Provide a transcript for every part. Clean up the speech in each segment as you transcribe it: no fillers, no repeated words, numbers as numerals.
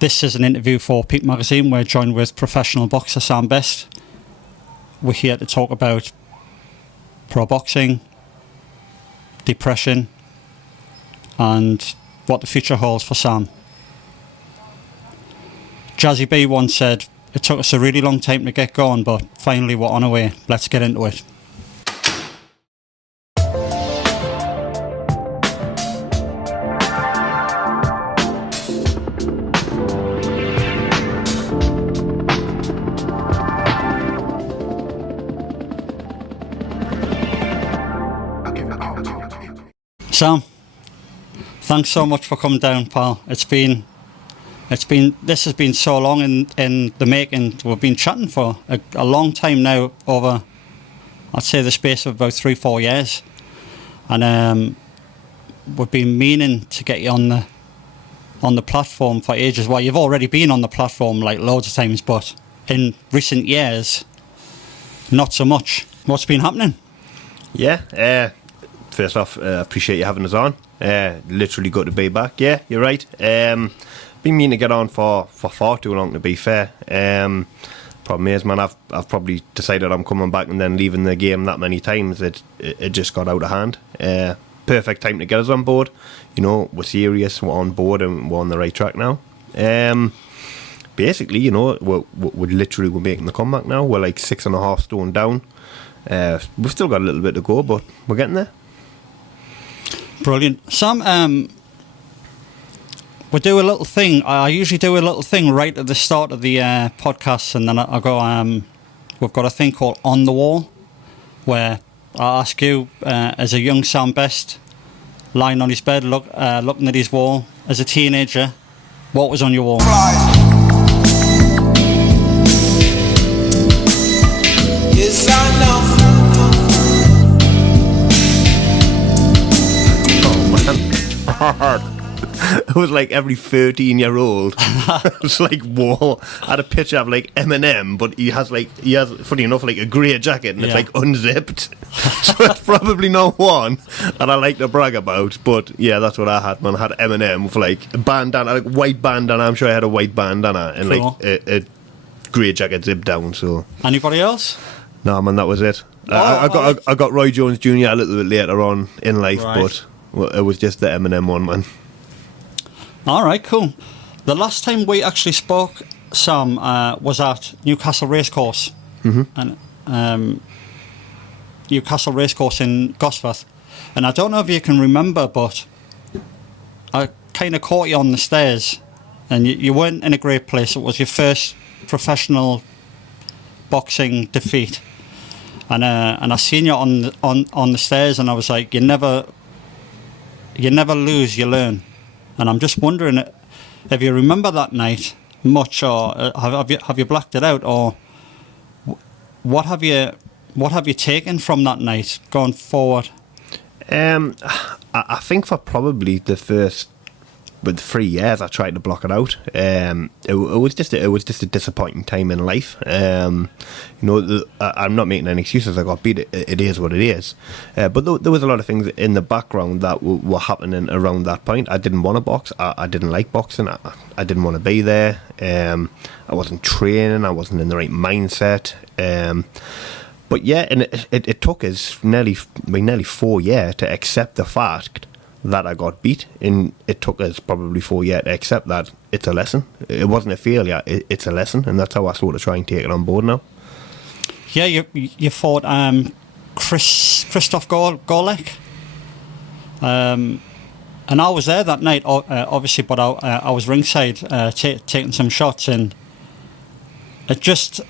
This is an interview for peep-Magazine. We're joined with professional boxer Sam Best. We're here to talk about pro boxing, depression, and what the future holds for Sam. Jazzy B once said, "It took us a really long time to get going, but finally we're on our way. Let's get into it." Sam, thanks so much for coming down, pal. This has been so long in the making. We've been chatting for a long time now, over, I'd say, the space of about 3-4 years, and we've been meaning to get you on the platform for ages. Well, you've already been on the platform like loads of times, but in recent years, not so much. What's been happening? Yeah. First off, appreciate you having us on. Literally good to be back. Yeah, you're right. Been meaning to get on for far too long, to be fair. Problem is, man, I've probably decided I'm coming back and then leaving the game that many times. It just got out of hand. Perfect time to get us on board. You know, we're serious, we're on board, and we're on the right track now. Basically, you know, we're making the comeback now. We're like 6.5 stone down. We've still got a little bit to go, but we're getting there. Brilliant. Sam, we do a little thing. I usually do a little thing right at the start of the podcast, and then I go, we've got a thing called On the Wall, where I ask you, as a young Sam Best, lying on his bed, looking at his wall, as a teenager, what was on your wall? Yes, I know. It was like every 13-year-old. It was like, whoa. I had a picture of like Eminem, but he has funny enough, like a grey jacket, and it's like unzipped. So it's probably not one that I like to brag about. But yeah, that's what I had, man. I had Eminem with like a bandana, like white bandana. I'm sure I had a white bandana and cool. Like a grey jacket zipped down. So anybody else? No, man, that was it. I got Roy Jones Jr. a little bit later on in life, but it was just the Eminem one, man. All right, cool. The last time we actually spoke, Sam, was at Newcastle Racecourse. Mm-hmm. And Newcastle Racecourse in Gosforth. And I don't know if you can remember, but I kind of caught you on the stairs, and you weren't in a great place. It was your first professional boxing defeat, and I seen you on the stairs, and I was like, you never lose, you learn. And I'm just wondering if you remember that night much, or have you blacked it out, or what have you taken from that night going forward? I think for probably the first 3 years I tried to block it out. It was just a disappointing time in life. You know, I'm not making any excuses. I got beat. It is what it is. But there was a lot of things in the background that were happening around that point. I didn't want to box. I didn't like boxing. I didn't want to be there. I wasn't training. I wasn't in the right mindset. But yeah, and it took us nearly 4 years to accept the fact that I got beat, and it took us probably 4 years to accept that it's a lesson. It wasn't a failure, it's a lesson, and that's how I sort of try and take it on board now. Yeah, you fought Christoph Gorlek, and I was there that night, obviously, but I was ringside taking some shots, and it just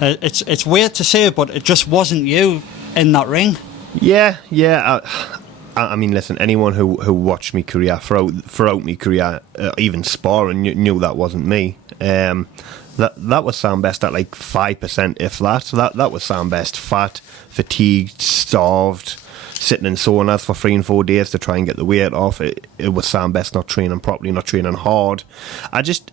it's weird to say, but it just wasn't you in that ring. Yeah. I mean, listen, anyone who watched me career throughout my career, even sparring, knew that wasn't me. That was Sam Best at like 5%, if that. So that was Sam Best, fat, fatigued, starved, sitting in saunas for 3 and 4 days to try and get the weight off. It was Sam Best not training properly, not training hard. I just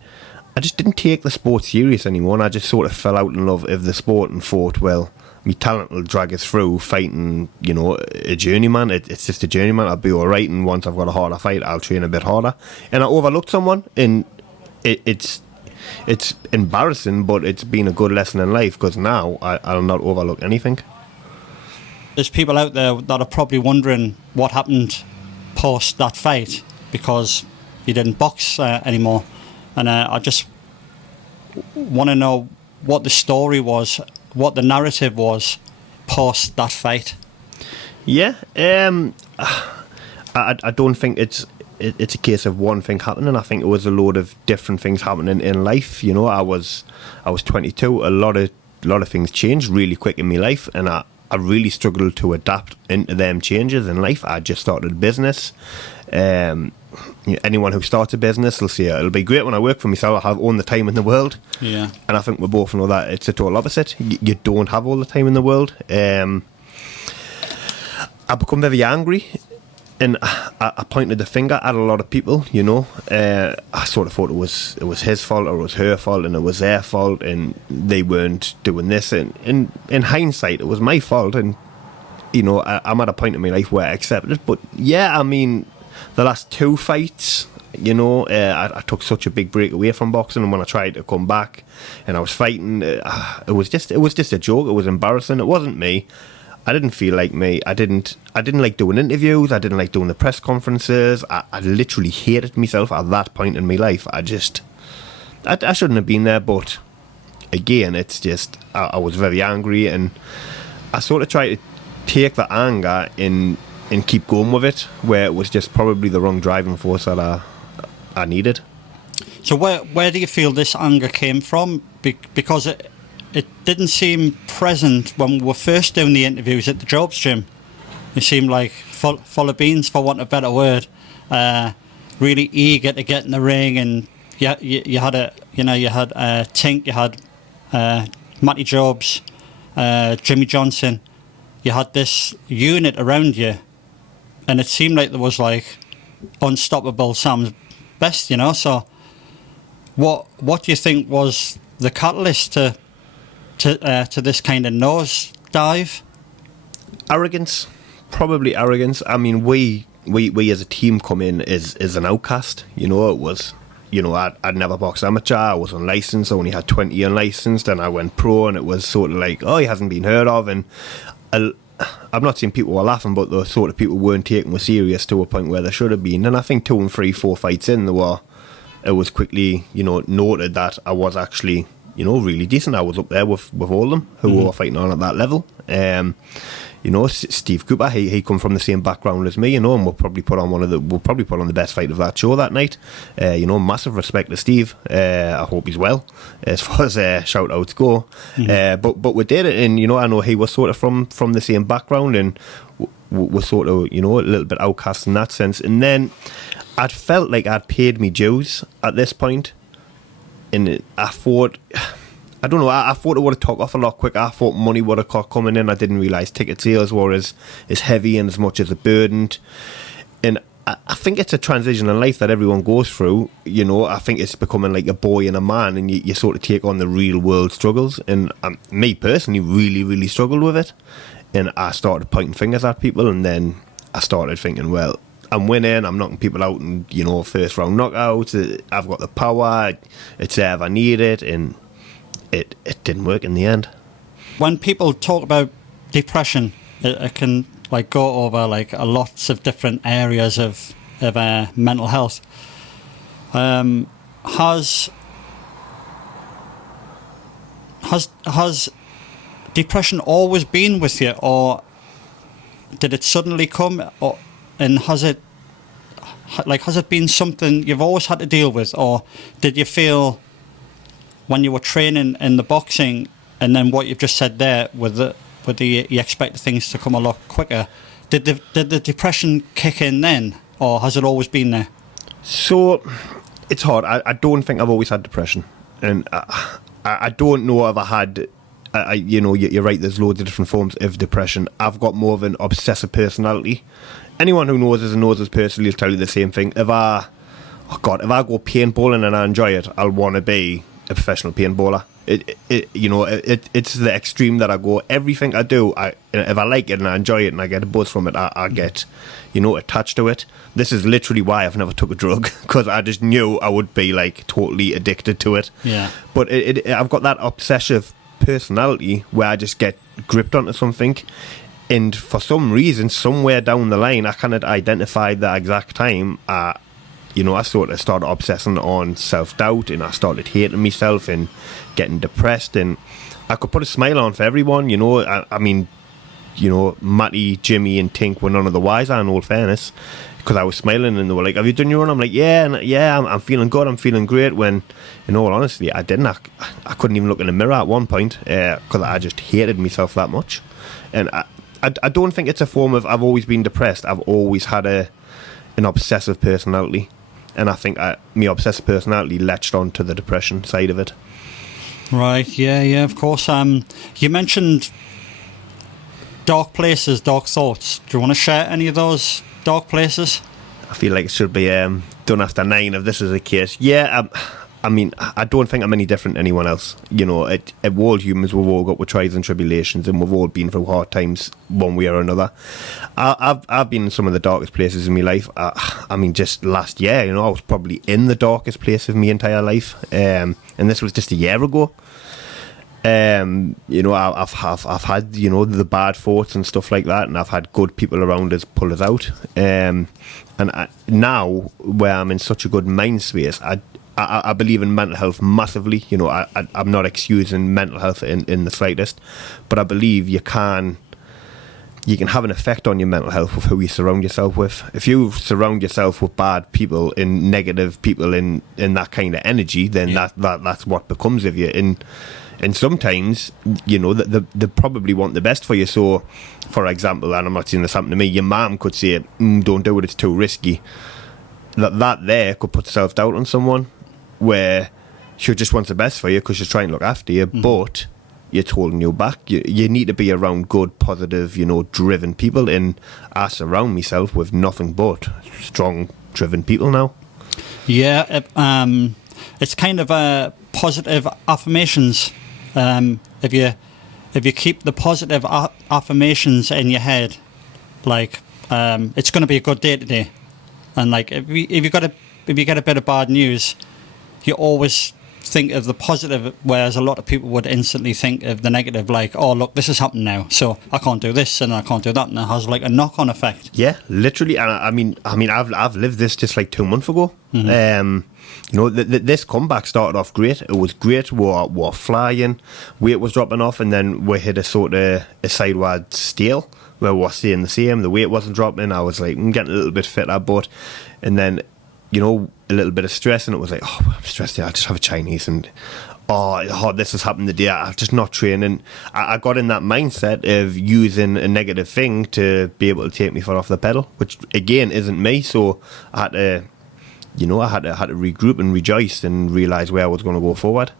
didn't take the sport serious anymore, and I just sort of fell out in love with the sport and thought, well, my talent will drag us through fighting, you know, a journeyman. It's just a journeyman. I'll be alright, and once I've got a harder fight, I'll train a bit harder. And I overlooked someone in it's embarrassing, but it's been a good lesson in life, because now I'll not overlook anything. There's people out there that are probably wondering what happened post that fight, because you didn't box anymore, and I just want to know what the story was, what the narrative was post that fight. Yeah, I don't think it's a case of one thing happening. I think it was a load of different things happening in life. You know, I was 22. A lot of things changed really quick in my life, and I really struggled to adapt into them changes in life. I just started a business. Anyone who starts a business will say it'll be great when I work for myself. I have all the time in the world. Yeah. And I think we both know that it's the total opposite. You don't have all the time in the world. I become very angry, and I pointed the finger at a lot of people. You know, I sort of thought it was his fault, or it was her fault, and it was their fault, and they weren't doing this. And in hindsight, it was my fault. And you know, I'm at a point in my life where I accept it. But yeah, I mean, the last 2 fights, you know, I took such a big break away from boxing, and when I tried to come back, and I was fighting, it was just a joke. It was embarrassing. It wasn't me. I didn't feel like me. I didn't like doing interviews. I didn't like doing the press conferences. I literally hated myself at that point in my life. I shouldn't have been there, but again, it's just, I was very angry, and I sort of tried to take the anger and keep going with it, where it was just probably the wrong driving force that I needed. So where do you feel this anger came from? Because it didn't seem present when we were first doing the interviews at the Jobs Gym. You seemed like full of beans, for want of a better word. Really eager to get in the ring, and you had Tink, you had Matty Jobs, Jimmy Johnson. You had this unit around you, and it seemed like there was like unstoppable Sam's best, you know. So what do you think was the catalyst to this kind of nose dive? Arrogance, probably arrogance. I mean, we as a team come in as an outcast. You know, it was, you know, I'd never boxed amateur. I was unlicensed. I only had 20 unlicensed, and I went pro, and it was sort of like, oh, he hasn't been heard of. And I'm not saying people were laughing, but the sort of people weren't taking me serious to a point where they should have been. And I think 2 and 3, 4 fights in, it was quickly, you know, noted that I was actually, you know, really decent. I was up there with all of them who were fighting on at that level. You know, Steve Cooper, he come from the same background as me, you know, and we'll probably put on the best fight of that show that night. You know, massive respect to Steve. I hope he's well, as far as shout outs go. But we did it, and you know, I know he was sort of from the same background, and was sort of, you know, a little bit outcast in that sense. And then I'd felt like I'd paid me dues at this point, and I thought, I don't know, I thought it would have took off a lot quicker. I thought money would have caught coming in. I didn't realise ticket sales were as heavy and as much as a burdened. And I think it's a transition in life that everyone goes through. You know, I think it's becoming like a boy and a man, and you sort of take on the real world struggles. And me personally really, really struggled with it. And I started pointing fingers at people, and then I started thinking, well, I'm winning, I'm knocking people out in, you know, first round knockouts. I've got the power, it's there if I need it, and it didn't work in the end. When people talk about depression, it can like go over like lots of different areas of mental health. Has depression always been with you, or did it suddenly come, and has it been something you've always had to deal with, or did you feel when you were training in the boxing, and then what you've just said there with you expected things to come a lot quicker, did the depression kick in then, or has it always been there? So it's hard. I don't think I've always had depression, and I don't know if I had. You know, you're right, there's loads of different forms of depression. I've got more of an obsessive personality. Anyone who knows us and knows us personally will tell you the same thing. If I go paintballing and I enjoy it, I'll want to be a professional paintballer. It's the extreme that I go. Everything I do, if I like it and I enjoy it and I get a buzz from it, I get, attached to it. This is literally why I've never took a drug, because I just knew I would be like totally addicted to it. Yeah. But I've got that obsessive personality where I just get gripped onto something, and for some reason, somewhere down the line, I cannot identify the exact time. I sort of started obsessing on self-doubt, and I started hating myself and getting depressed, and I could put a smile on for everyone, I mean, Matty, Jimmy and Tink were none of the wiser, in all fairness, because I was smiling and they were like, have you done your run? I'm like, I'm feeling good, I'm feeling great, when in all honesty I didn't. I couldn't even look in the mirror at one point, because I just hated myself that much. And I don't think it's a form of, I've always been depressed. I've always had an obsessive personality, and I think my obsessive personality latched onto the depression side of it. Right, yeah, of course. You mentioned dark places, dark thoughts. Do you want to share any of those dark places? I feel like it should be done after 9 if this is the case. Yeah, I mean, I don't think I'm any different to anyone else. We're all humans, we've all got with trials and tribulations, and we've all been through hard times one way or another. I've been in some of the darkest places in my life. I mean, just last year, I was probably in the darkest place of my entire life, and this was just a year ago. I've had the bad thoughts and stuff like that, and I've had good people around us pull us out. Now, where I'm in such a good mind space, I believe in mental health massively. I'm not excusing mental health in the slightest, but I believe you can have an effect on your mental health with who you surround yourself with. If you surround yourself with bad people and negative people in that kind of energy, then that's what becomes of you. And sometimes, they probably want the best for you. So, for example, and I'm not saying this happened to me, your mum could say, don't do it, it's too risky. That there could put self-doubt on someone, where she just wants the best for you because she's trying to look after you, but it's holding you back. You need to be around good, positive, driven people, and I surround myself with nothing but strong, driven people now. Yeah, it's kind of positive affirmations. If you keep the positive affirmations in your head, like it's going to be a good day today, and like if you get a bit of bad news, you always think of the positive, whereas a lot of people would instantly think of the negative, like, oh look, this has happened now, so I can't do this and I can't do that, and it has like a knock-on effect. Yeah, literally. And I mean I've lived this just like 2 months ago. This comeback started off great. It was great. We're flying, weight was dropping off, and then we hit a sort of a sideward stale where we're staying the same. The weight wasn't dropping. I was like, I'm getting a little bit fitter, but and then a little bit of stress, and it was like, oh, I'm stressed. I'll just have a Chinese, and this has happened today. I'm just not training. I got in that mindset of using a negative thing to be able to take me foot off the pedal, which again isn't me. So I had to, I had to regroup and rejoice and realise where I was going to go forward.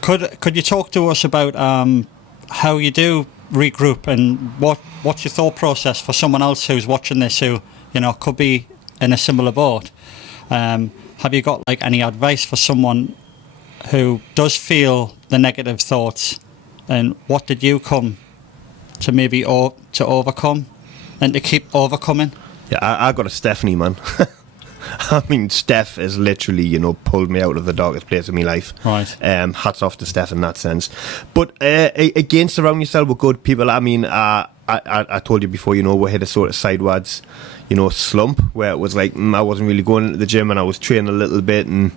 Could you talk to us about how you do regroup, and what's your thought process for someone else who's watching this who could be in a similar boat? Have you got like any advice for someone who does feel the negative thoughts, and what did you come to maybe to overcome and to keep overcoming? Yeah, I got a Stephanie, man. I mean, Steph has literally, pulled me out of the darkest place of my life. Right. Hats off to Steph in that sense. But again, surround yourself with good people. I mean, I told you before, we hit a sort of sideways, slump where it was like I wasn't really going into the gym, and I was training a little bit, and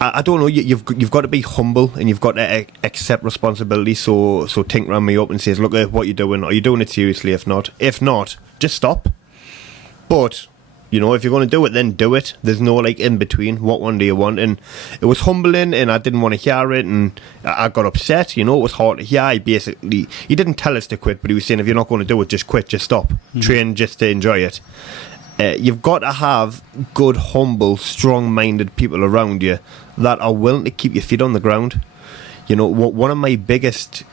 I don't know. You've got to be humble, and you've got to accept responsibility. So Tink ran me up and says, "Look, what you doing? Are you doing it seriously? If not, just stop." But if you're going to do it, then do it. There's no like in between. What one do you want? And it was humbling, and I didn't want to hear it, and I got upset. It was hard to hear. He didn't tell us to quit, but he was saying, if you're not going to do it, just quit, just stop. Train just to enjoy it. You've got to have good, humble, strong-minded people around you that are willing to keep your feet on the ground. One of my biggest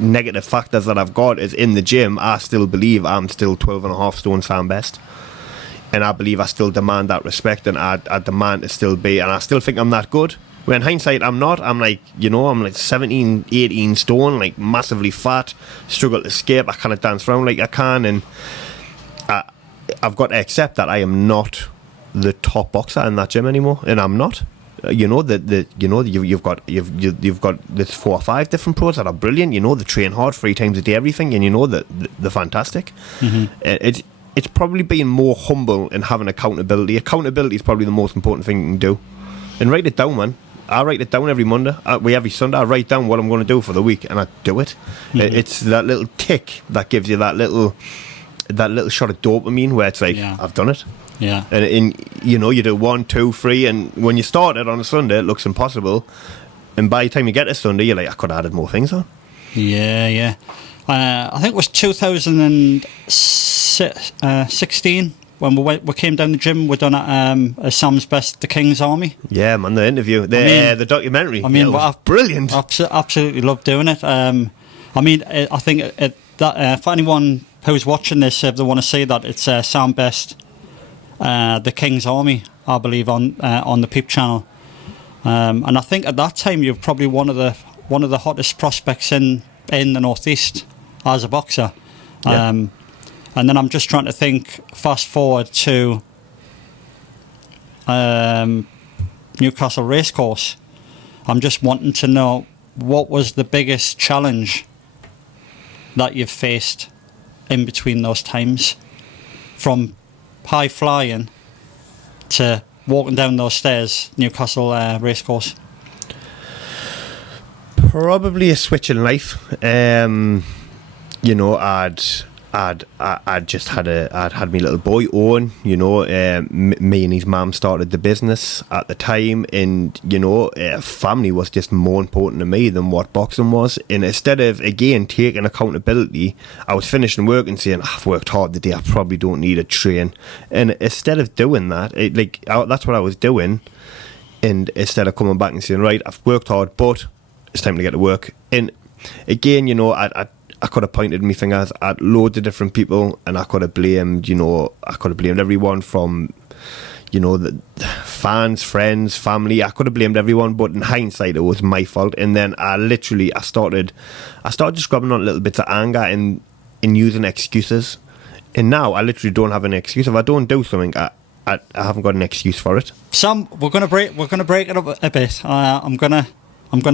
negative factors that I've got is in the gym, I still believe I'm still 12.5 stone Sam best. and I believe I still demand that respect, and I demand to still be, and I still think I'm that good. When in hindsight, I'm not. I'm like, I'm like 17, 18 stone, like massively fat, struggle to escape. I kind of dance around like I can, and I've got to accept that I am not the top boxer in that gym anymore, and I'm not. You've got there's 4 or 5 different pros that are brilliant. They train hard 3 times a day, everything, and that they're fantastic. It's probably being more humble and having accountability. Accountability is probably the most important thing you can do. And write it down, man. I write it down every Monday. Every Sunday I write down what I'm going to do for the week, and I do it. It's that little tick that gives you that little shot of dopamine where it's like, I've done it. Yeah. And you do 1, 2, 3, and when you start it on a Sunday, it looks impossible. And by the time you get to Sunday, you're like, I could have added more things on. Yeah. I think it was 2016 when we came down the gym. We done a Sam's Best, the King's Army. Yeah, man, the interview, the documentary. I mean, brilliant. Absolutely loved doing it. I think that for anyone who's watching this, if they want to see that, it's Sam Best, the King's Army, I believe, on the Peep channel. And I think at that time you're probably one of the hottest prospects in the Northeast as a boxer. Yeah. And then I'm just trying to think, fast forward to Newcastle Racecourse. I'm just wanting to know, what was the biggest challenge that you've faced in between those times, from high flying to walking down those stairs, Newcastle Racecourse? Probably a switch in life. I'd had my little boy Owen. Me and his mum started the business at the time, and family was just more important to me than what boxing was. And instead of again taking accountability, I was finishing work and saying, I've worked hard today, I probably don't need a train. And instead of doing that, that's what I was doing. And instead of coming back and saying, right, I've worked hard, but it's time to get to work. And again, I could have pointed my fingers at loads of different people, and I could have blamed everyone from, the fans, friends, family. I could have blamed everyone, but in hindsight, it was my fault. And then I started just grabbing on little bits of anger and using excuses. And now I literally don't have an excuse. If I don't do something, I haven't got an excuse for it. Sam, we're gonna break it up a bit. I'm gonna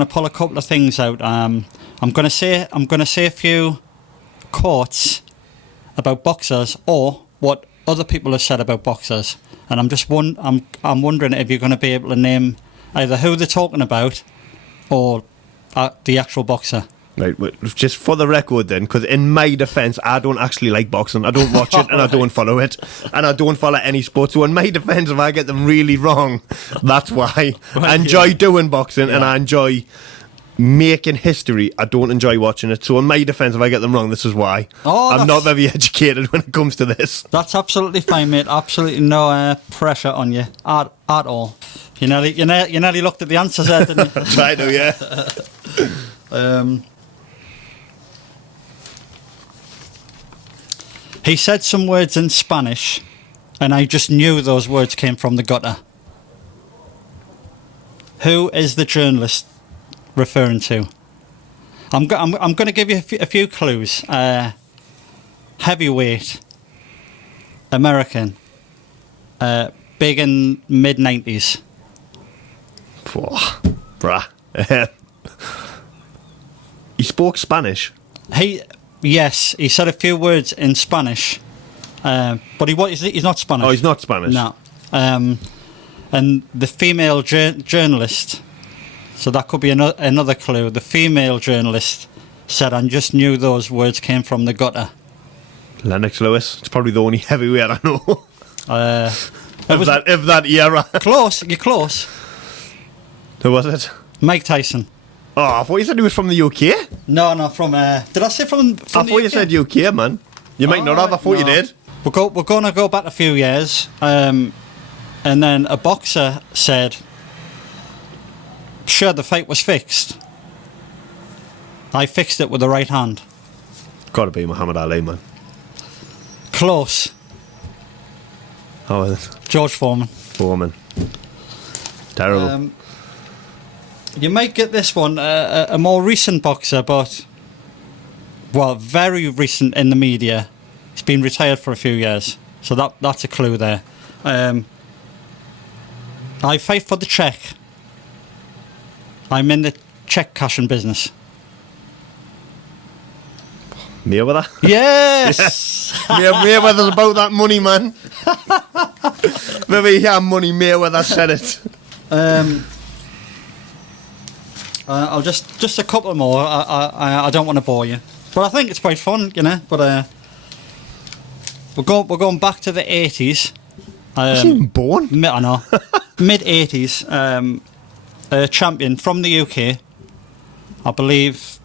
pull a couple of things out. I'm gonna say a few quotes about boxers, or what other people have said about boxers, and I'm wondering if you're going to be able to name either who they're talking about or the actual boxer. Right, just for the record then, because in my defence, I don't actually like boxing. I don't watch it, and I don't follow it, and I don't follow any sport. So in my defence, if I get them really wrong, that's why. I enjoy doing boxing, and I enjoy making history. I don't enjoy watching it. So in my defence, if I get them wrong, this is why. I'm not very educated when it comes to this. That's absolutely fine, mate. Absolutely no pressure on you at all. You nearly looked at the answers there, didn't you? Try to, yeah. He said some words in Spanish, and I just knew those words came from the gutter. Who is the journalist referring to? I'm going to give you a few clues. Heavyweight, American, big in mid-90s. Bruh. He spoke Spanish. Yes, he said a few words in Spanish, but he's not Spanish. Oh, he's not Spanish. No. And the female journalist, so that could be another clue. The female journalist said, I just knew those words came from the gutter. Lennox Lewis. It's probably the only heavyweight I know. Of that era. Close, you're close. Who was it? Mike Tyson. Oh, I thought you said he was from the UK. No, from. Did I say from I thought you said UK, man. You might not have. I thought you did. We're going to go back a few years, and then a boxer said, "Sure, the fight was fixed. I fixed it with the right hand." Got to be Muhammad Ali, man. Close. Oh, George Foreman. Foreman. Terrible. You might get this one, a more recent boxer, but, well, very recent in the media. He's been retired for a few years, so that's a clue there. I fight for the Czech. I'm in the Czech cashing business. Mayweather? Yes! Mayweather's about that money, man. Maybe he had money, Mayweather said it. I'll just a couple more. I don't want to bore you, but I think it's quite fun, you know. But we're going back to the 80s. Was he even born? I know. Mid 80s. A champion from the UK, I believe.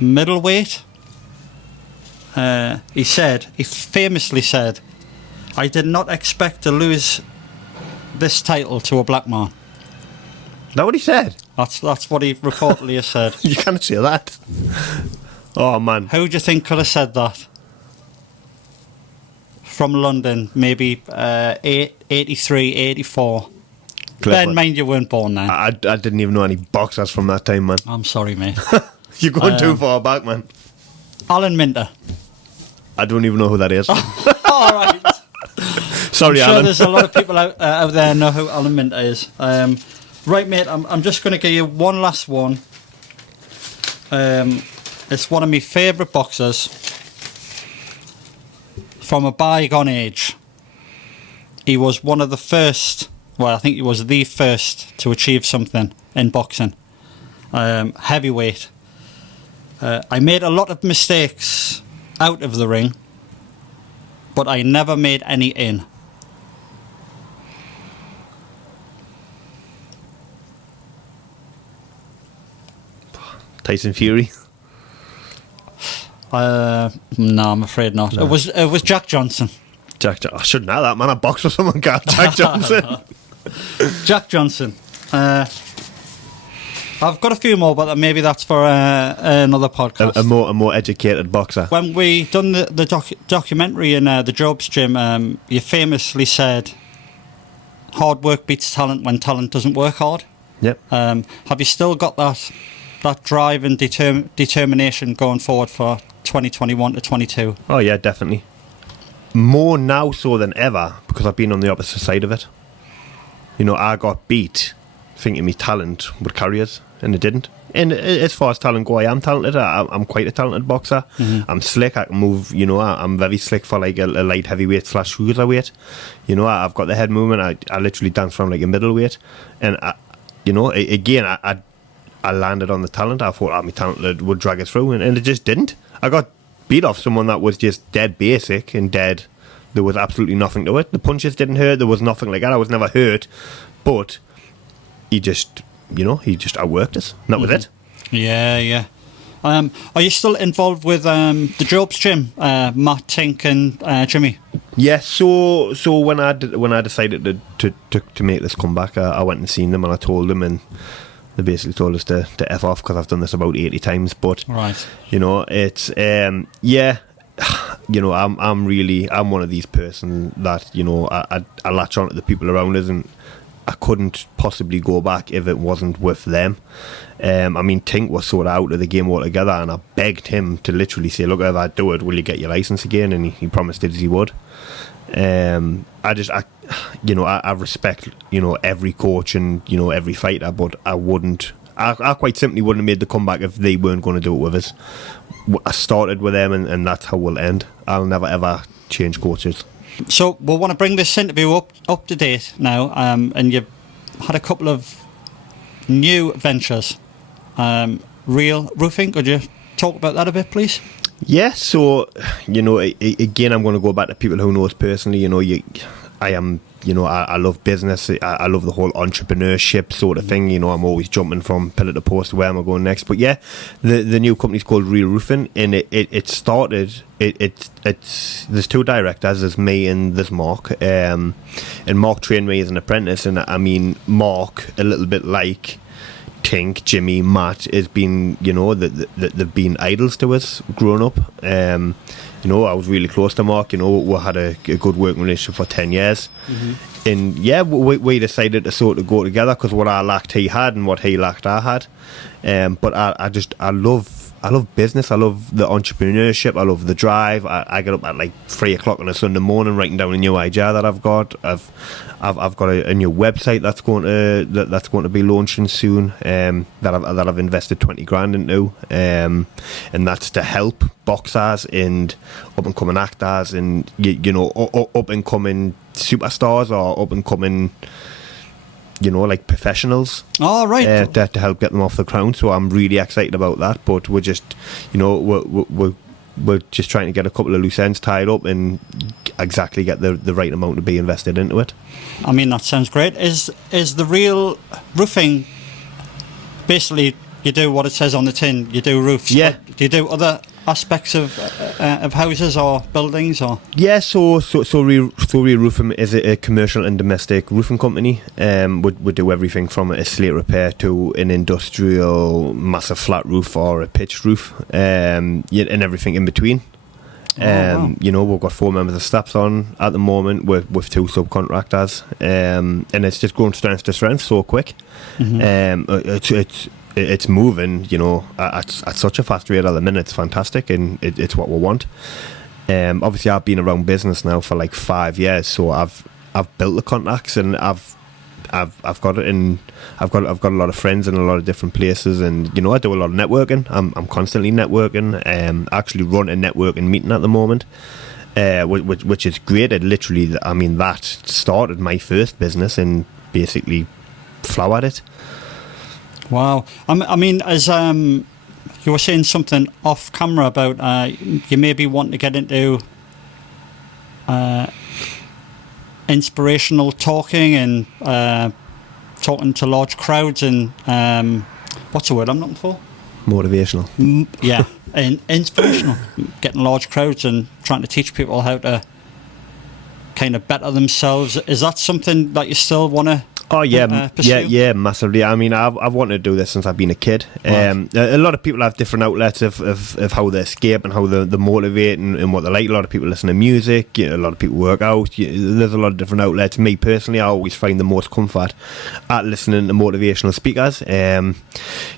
Middleweight. He famously said, "I did not expect to lose this title to a black man." Is that what he said? That's what he reportedly has said. You can't say that. Oh, man. Who do you think could have said that? From London, maybe 83, 84. Clever. Ben, mind you weren't born then. I didn't even know any boxers from that time, man. I'm sorry, mate. You're going too far back, man. Alan Minter. I don't even know who that is. All right. Sorry, I'm sure Alan. there's a lot of people out there know who Alan Minter is. Right, mate, I'm just going to give you one last one. It's one of my favourite boxers from a bygone age. He was one of the first, well, I think he was the first to achieve something in boxing. Heavyweight. I made a lot of mistakes out of the ring, but I never made any in. Tyson Fury. No, I'm afraid not. No. It was Jack Johnson. I shouldn't have that, man. I boxed with someone called Jack Johnson. Jack Johnson. I've got a few more, but maybe that's for another podcast. A more educated boxer. When we done the documentary in the Jobs Gym, you famously said, "Hard work beats talent when talent doesn't work hard." Yep. Have you still got that drive and determination going forward for 2021 to 22? Oh yeah, definitely. More now so than ever, because I've been on the opposite side of it. You know, I got beat thinking my talent would carry us, and it didn't. And as far as talent go, I am talented. I'm quite a talented boxer. Mm-hmm. I'm slick. I can move. You know, I'm very slick for like a light heavyweight / cruiserweight. You know, I've got the head movement. I literally dance around like a middleweight. And I landed on the talent. I thought my talent would drag us through, and it just didn't. I got beat off someone that was just dead basic and dead. There was absolutely nothing to it. The punches didn't hurt. There was nothing like that. I was never hurt, but he just outworked us, and that was it. Yeah. Are you still involved with the Jobs Gym, Matt, Tink, and Jimmy? Yeah. So when I decided to make this comeback, I went and seen them, and I told them, and they basically told us to F off because I've done this about 80 times. But right, you know, it's yeah. You know, I'm one of these person that, you know, I latch on to the people around us, and I couldn't possibly go back if it wasn't with them. I mean, Tink was sort of out of the game altogether, and I begged him to literally say, look, if I do it, will you get your license again? And he promised it as he would. I respect, you know, every coach and, you know, every fighter, but I quite simply wouldn't have made the comeback if they weren't going to do it with us. I started with them, and that's how we'll end. I'll never ever change coaches. So we'll want to bring this interview up to date now, and you've had a couple of new ventures. Real Roofing, could you talk about that a bit, please? Yeah, so, you know, again, I'm going to go back to people who know us personally. You know, I love business. I love the whole entrepreneurship sort of thing. You know, I'm always jumping from pillar to post to where am I going next. But yeah, the new company's called Real Roofing, and it started. It's there's two directors. There's me and there's Mark. And Mark trained me as an apprentice, and I mean, Mark, a little bit like Tink, Jimmy, Matt has been, you know, they've been idols to us growing up. You know, I was really close to Mark. You know, we had a good working relationship for 10 years. And yeah, we decided to sort of go together because what I lacked he had and what he lacked I had. But I love business. I love the entrepreneurship. I love the drive. I get up at like 3 o'clock on a Sunday morning writing down a new idea that I've got. I've got a new website that's going to be launching soon. That I've invested 20 grand into. And that's to help boxers and up and coming actors and you know up and coming superstars or up and coming, you know, like professionals. Oh, right. To help get them off the ground. So I'm really excited about that. But we're just, you know, we're just trying to get a couple of loose ends tied up and exactly get the right amount to be invested into it. I mean, that sounds great. Is the real roofing basically you do what it says on the tin? You do roofs. Yeah. Do you do other aspects of houses or buildings or? Yeah, so Real Roofing is a commercial and domestic roofing company. We do everything from a slate repair to an industrial massive flat roof or a pitched roof, and everything in between. Wow. You know, we've got 4 members of staff on at the moment with 2 subcontractors, and it's just growing strength to strength so quick. It's moving, you know, at such a fast rate at the minute. It's fantastic, and it's what we want. Obviously, I've been around business now for like 5 years, so I've built the contacts, and I've got it, and I've got a lot of friends in a lot of different places, and you know, I do a lot of networking. I'm constantly networking. I actually run a networking meeting at the moment, which is great. It literally, I mean, that started my first business and basically flowered it. Wow. I mean, as you were saying something off camera about you maybe want to get into inspirational talking and talking to large crowds and what's the word I'm looking for? Motivational. Yeah, and inspirational. Getting large crowds and trying to teach people how to kind of better themselves. Is that something that you still want to? Oh yeah, yeah, massively. I mean, I've wanted to do this since I've been a kid. Right. A lot of people have different outlets of how they escape and how they motivate and what they like. A lot of people listen to music. You know, a lot of people work out. There's a lot of different outlets. Me personally, I always find the most comfort at listening to motivational speakers. You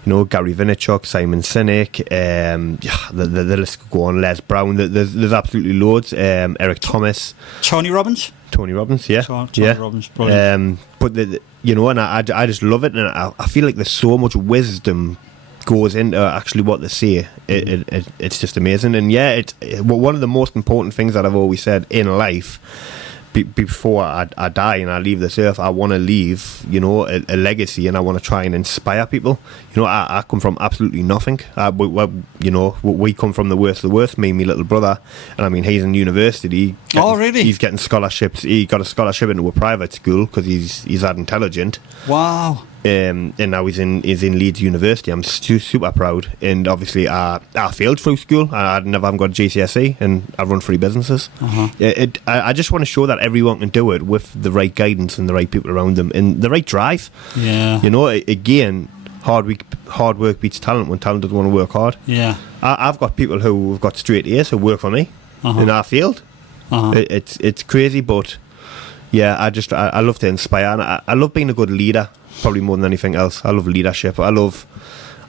know, Gary Vaynerchuk, Simon Sinek. The list could go on. Les Brown. There's absolutely loads. Eric Thomas. Tony Robbins, yeah. Tony Robbins, brilliant. But you know, and I just love it, and I feel like there's so much wisdom goes into actually what they say. It's just amazing, and yeah, it's one of the most important things that I've always said in life. Before I die and I leave this earth, I want to leave, you know, a legacy, and I want to try and inspire people. You know, I come from absolutely nothing. You know, we come from the worst of the worst. Me and my little brother, and I mean, he's in university. Really? He's getting scholarships. He got a scholarship into a private school because he's that intelligent. Wow. And now he's in Leeds University. I'm super proud. And obviously, I failed through school. I haven't got a GCSE, and I run 3 businesses. I just want to show that everyone can do it with the right guidance and the right people around them and the right drive. Yeah. You know, again, hard work beats talent when talent doesn't want to work hard. Yeah. I've got people who have got straight A's who work for me, and I failed. It's crazy, but yeah, I love to inspire, and I love being a good leader. Probably more than anything else. I love leadership. I love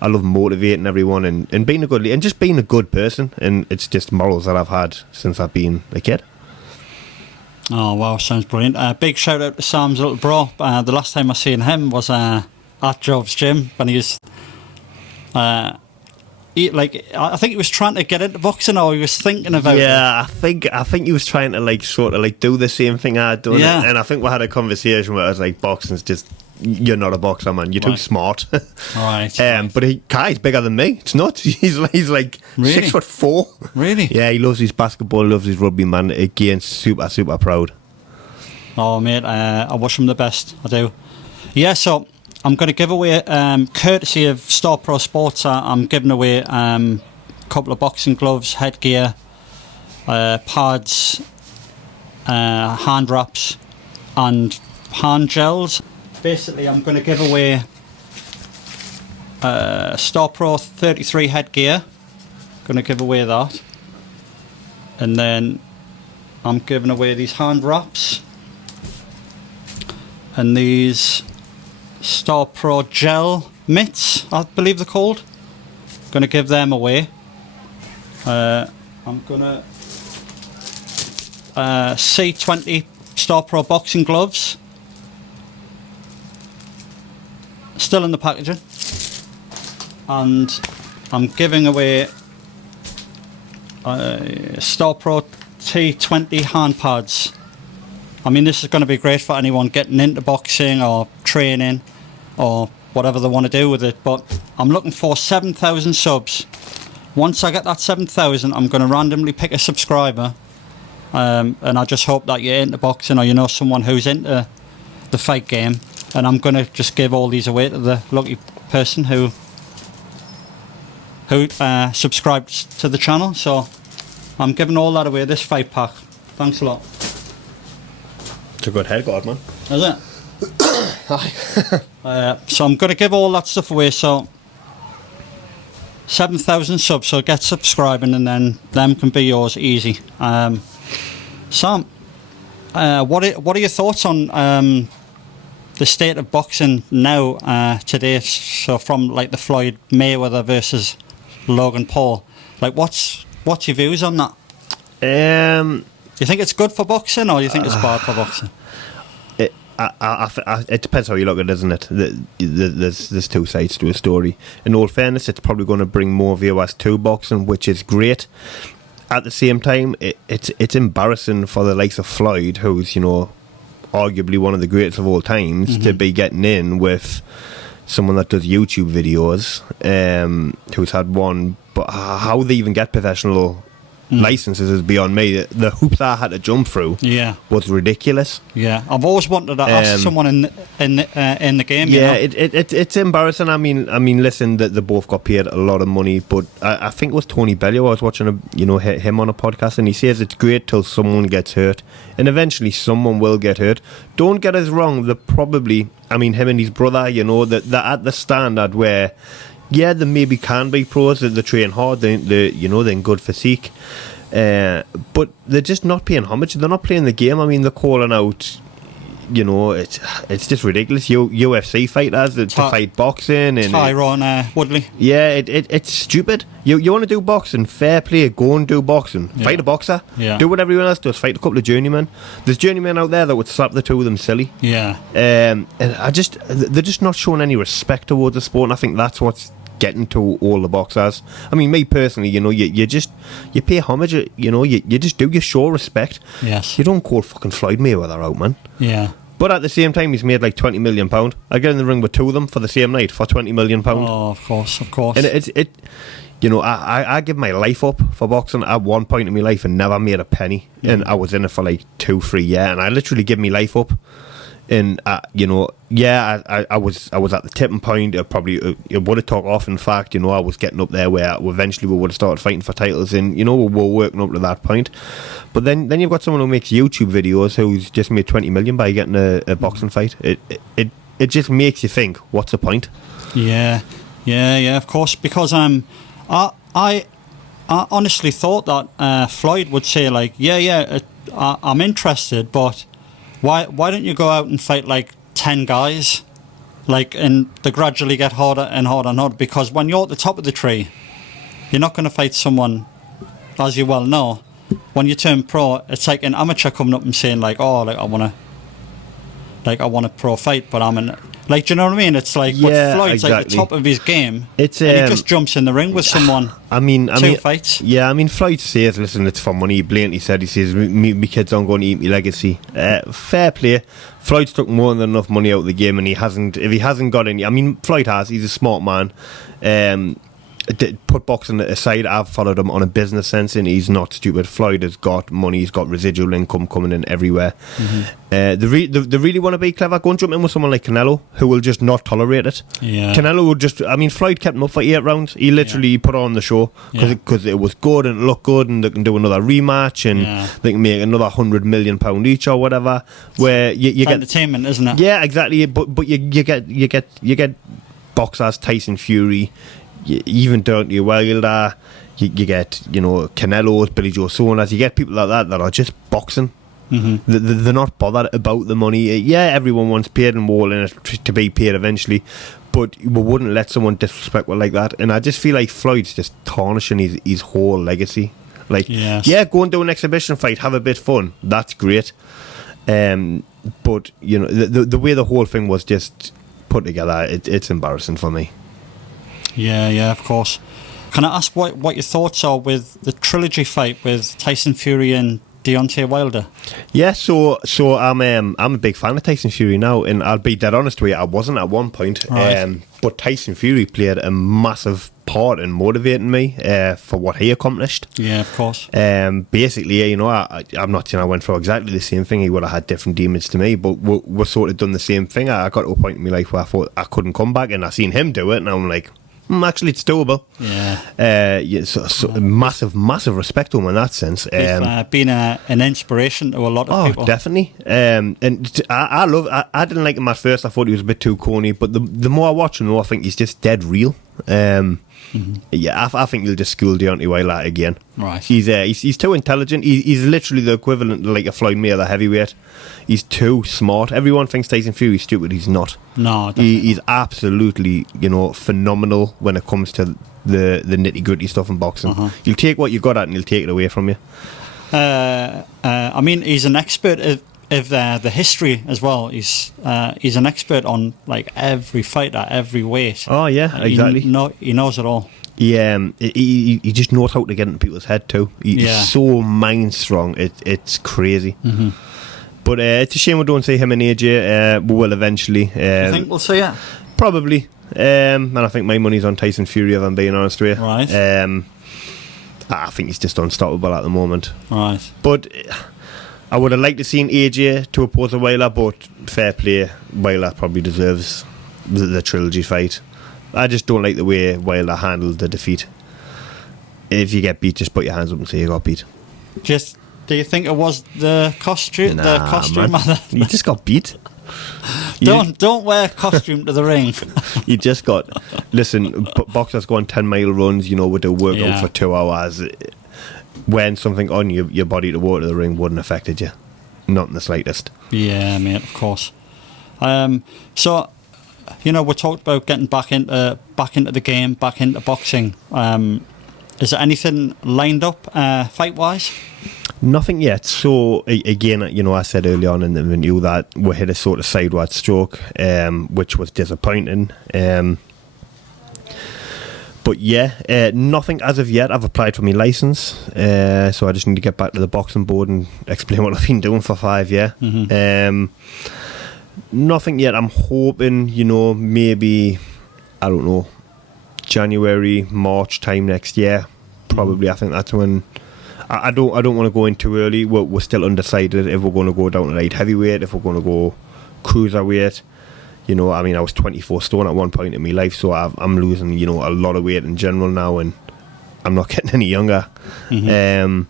motivating everyone and being a good leader and just being a good person. And it's just morals that I've had since I've been a kid. Oh wow, sounds brilliant. Big shout out to Sam's little bro. The last time I seen him was at Job's gym when he was I think he was trying to get into boxing, or he was thinking about it. Yeah, I think he was trying to like sort of like do the same thing I'd done. Yeah. And I think we had a conversation where I was like, boxing's just, you're not a boxer, man. You're too smart. Right. But Kai's bigger than me. It's nuts. He's like Really? 6'4". Really? Yeah, he loves his basketball, loves his rugby, man. Again, super proud. Oh mate, I wish him the best. I do. Yeah, so I'm going to give away, courtesy of Star Pro Sports, I'm giving away a couple of boxing gloves, headgear, pads, hand wraps, and hand gels. Basically, I'm going to give away Star Pro 33 headgear. Going to give away that. And then I'm giving away these hand wraps. And these Star Pro gel mitts, I believe they're called. Going to give them away. I'm going to C20 Star Pro boxing gloves. Still in the packaging. And I'm giving away Star Pro T20 hand pads. I mean, this is going to be great for anyone getting into boxing or training or whatever they want to do with it. But I'm looking for 7,000 subs. Once I get that 7,000, I'm going to randomly pick a subscriber. And I just hope that you're into boxing or you know someone who's into the fight game. And I'm going to just give all these away to the lucky person who subscribes to the channel. So I'm giving all that away, this fight pack. Thanks a lot. It's a good head guard, man. Is it? So I'm going to give all that stuff away. So 7,000 subs, so get subscribing and then them can be yours easy. Sam, what are your thoughts on the state of boxing now today? So from like the Floyd Mayweather versus Logan Paul, like what's your views on that? You think it's good for boxing or you think it's bad for boxing? It depends how you look at it, doesn't it? There's two sides to a story. In all fairness, it's probably going to bring more viewers to boxing, which is great. At the same time, it's embarrassing for the likes of Floyd, who's, you know, arguably one of the greatest of all times, to be getting in with someone that does YouTube videos, who's had one, but how they even get professional licenses is beyond me. The hoops I had to jump through was ridiculous. Yeah, I've always wanted to ask someone in the game. Yeah, you know? it's embarrassing. I mean, listen, that they both got paid a lot of money, but I think it was Tony Bellew. I was watching him on a podcast, and he says it's great till someone gets hurt, and eventually someone will get hurt. Don't get us wrong. They're probably, I mean, him and his brother, you know, that they're at the standard where, yeah, they maybe can be pros, that they train hard, they're in good physique, but they're just not paying homage. They're not playing the game. I mean, they're calling out, you know, it's just ridiculous. UFC fighters to fight boxing and Tyrone Woodley. Yeah, it's stupid. You want to do boxing, fair play, go and do boxing. Yeah. Fight a boxer. Yeah. Do what everyone else does. Fight a couple of journeymen. There's journeymen out there that would slap the two of them silly. Yeah. And they're just not showing any respect towards the sport, and I think that's what's getting to all the boxers. I mean, me personally, you know, you pay homage, you know, you just do, you show respect. Yes. You don't call fucking Floyd Mayweather out, man. Yeah. But at the same time, he's made like £20 million. I get in the ring with two of them for the same night for £20 million. Oh, of course. And it you know, I give my life up for boxing at one point in my life and never made a penny. And I was in it for like 2-3 years, and I literally give my life up. And you know, yeah, I was at the tipping point. It would have took off. In fact, you know, I was getting up there where eventually we would have started fighting for titles, and you know, we were working up to that point. But then you've got someone who makes YouTube videos who's just made 20 million by getting a boxing fight. It just makes you think, what's the point? Yeah, of course. Because I honestly thought that Floyd would say like, I'm interested, but why don't you go out and fight like 10 guys, like, and they gradually get harder and harder and harder, because when you're at the top of the tree, you're not going to fight someone, as you well know. When you turn pro, it's like an amateur coming up and saying like, oh, like I want a pro fight, but I'm in, like, do you know what I mean? It's like, but Floyd's like the top of his game. And he just jumps in the ring with someone. I mean, two fights. Yeah, I mean, Floyd says, listen, it's for money. He blatantly said, he says, me kids aren't going to eat my legacy. Fair play. Floyd's took more than enough money out of the game, and if he hasn't got any, I mean, Floyd has. He's a smart man. Put boxing aside, I've followed him on a business sense, and he's not stupid. Floyd has got money, he's got residual income coming in everywhere. They really want to be clever. Go and jump in with someone like Canelo, who will just not tolerate it. Canelo would just, I mean, Floyd kept him up for 8 rounds. He literally put on the show because it was good and it looked good, and they can do another rematch, and they can make another £100 million each or whatever. Where you get entertainment, isn't it? Yeah, exactly. But you get boxers, Tyson Fury, even Deontay Wilder. You get, Canelo's, Billy Joe Saunders. You get people like that are just boxing. Mm-hmm. They're not bothered about the money. Yeah, everyone wants paid, and we're all in it to be paid eventually. But we wouldn't let someone disrespect like that. And I just feel like Floyd's just tarnishing his whole legacy. Like, yes. Yeah, go and do an exhibition fight, have a bit of fun. That's great. But, the way the whole thing was just put together, it's embarrassing for me. Yeah, of course. Can I ask what your thoughts are with the trilogy fight with Tyson Fury and Deontay Wilder? Yeah, so I'm a big fan of Tyson Fury now, and I'll be dead honest with you, I wasn't at one point. Right. But Tyson Fury played a massive part in motivating me for what he accomplished. Yeah, of course. Basically, I'm not saying I went through exactly the same thing. He would have had different demons to me, but we're sort of done the same thing. I got to a point in my life where I thought I couldn't come back, and I seen him do it, and I'm like, actually, it's doable. Yeah. So massive respect to him in that sense. Been an inspiration to a lot of people. Oh, definitely. And I didn't like him at first. I thought he was a bit too corny. But the more I watch him, the more I think he's just dead real. Yeah, I think he'll just school Deontay Wilder again. Right. He's too intelligent. He's literally the equivalent to like a Floyd Mayweather heavyweight. He's too smart. Everyone thinks Tyson Fury's stupid. He's not. No, he's absolutely phenomenal when it comes to the nitty gritty stuff in boxing. He'll take what you got at and he'll take it away from you. I mean, he's an expert of the history as well. He's an expert on like every fighter, every weight. Oh yeah, exactly. He knows it all. He just knows how to get into people's head too. He's so mind strong. It's crazy. Mm-hmm. But it's a shame we don't see him and AJ. We will eventually. You think we'll see it? Probably. And I think my money's on Tyson Fury, if I'm being honest with you. Right. I think he's just unstoppable at the moment. Right. But I would have liked to seen AJ to oppose a Wilder, but fair play, Wilder probably deserves the trilogy fight. I just don't like the way Wilder handled the defeat. If you get beat, just put your hands up and say you got beat. Do you think it was the costume? Man. You just got beat. Don't wear costume to the ring. You just got. Listen, boxers go on 10-mile runs. We do workout for 2 hours. Wearing something on your body to walk to the ring wouldn't have affected you, not in the slightest. Yeah, mate, of course. So, we talked about getting back into the game, back into boxing. Is there anything lined up fight wise? Nothing yet. So again, I said early on in the interview that we hit a sort of sideways stroke, which was disappointing. But yeah, nothing as of yet. I've applied for my licence, so I just need to get back to the boxing board and explain what I've been doing for 5 years. Mm-hmm. Nothing yet. I'm hoping, maybe, I don't know, January, March time next year. Probably. I think that's when. I don't want to go in too early. We're still undecided if we're going to go down to light heavyweight, if we're going to go cruiserweight. I was 24 stone at one point in my life, so I'm losing, a lot of weight in general now, and I'm not getting any younger. Mm-hmm.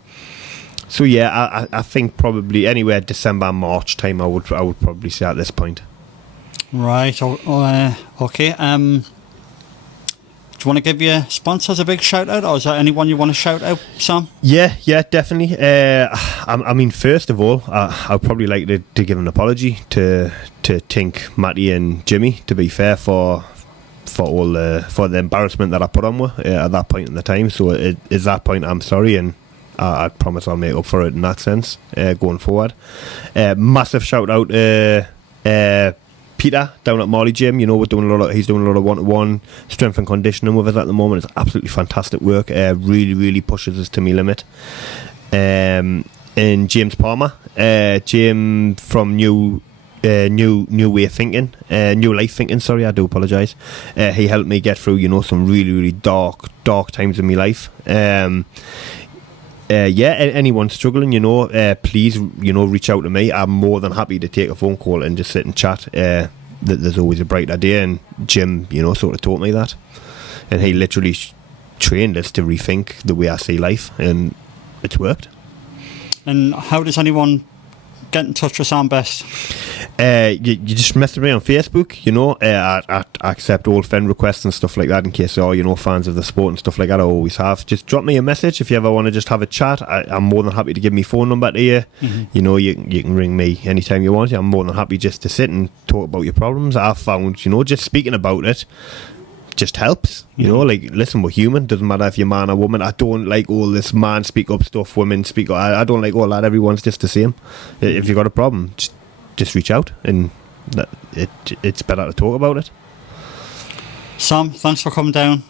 So yeah, I think probably anywhere December, March time, I would probably say at this point. Right. Okay. Do you want to give your sponsors a big shout out, or is there anyone you want to shout out, Sam? Yeah, definitely. I mean, first of all, I'd probably like to give an apology to Tink, Matty, and Jimmy. To be fair, for all for the embarrassment that I put on with at that point in the time. So at that point, I'm sorry, and I promise I'll make up for it in that sense going forward. Massive shout out. Peter down at Marley Gym, he's doing a lot of one-to-one strength and conditioning with us at the moment. It's absolutely fantastic work. Really, really pushes us to my limit. And James Palmer, Jim from New Way of Thinking, New Life Thinking. Sorry, I do apologise. He helped me get through, some really, really dark times in my life. Anyone struggling, please, reach out to me. I'm more than happy to take a phone call and just sit and chat. There's always a bright idea, and Jim, sort of taught me that. And he literally trained us to rethink the way I see life, and it's worked. And how does anyone get in touch with Sam best? You just message me on Facebook, you know. I accept all friend requests and stuff like that in case you're, you know, fans of the sport and stuff like that. I always have. Just drop me a message if you ever want to just have a chat. I'm more than happy to give my phone number to you. You know, you can ring me anytime you want. I'm more than happy just to sit and talk about your problems. I've found, you know, just speaking about it just helps, you know. Like, listen, we're human. Doesn't matter if you're man or woman. I don't like all this man speak up stuff, women speak up. I don't like all that. Everyone's just the same. If you've got a problem, just reach out, and it's better to talk about it. Sam, thanks for coming down.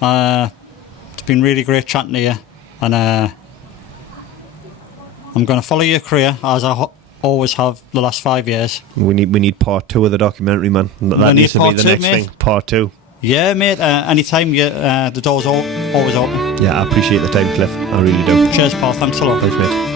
It's been really great chatting to you, and I'm going to follow your career as I always have the last 5 years. We need part 2 of the documentary, man. That needs to be the next thing. Part 2. Yeah, mate. Anytime, the door's always open. Yeah, I appreciate the time, Cliff. I really do. Cheers, pal. Thanks a lot. Thanks, mate.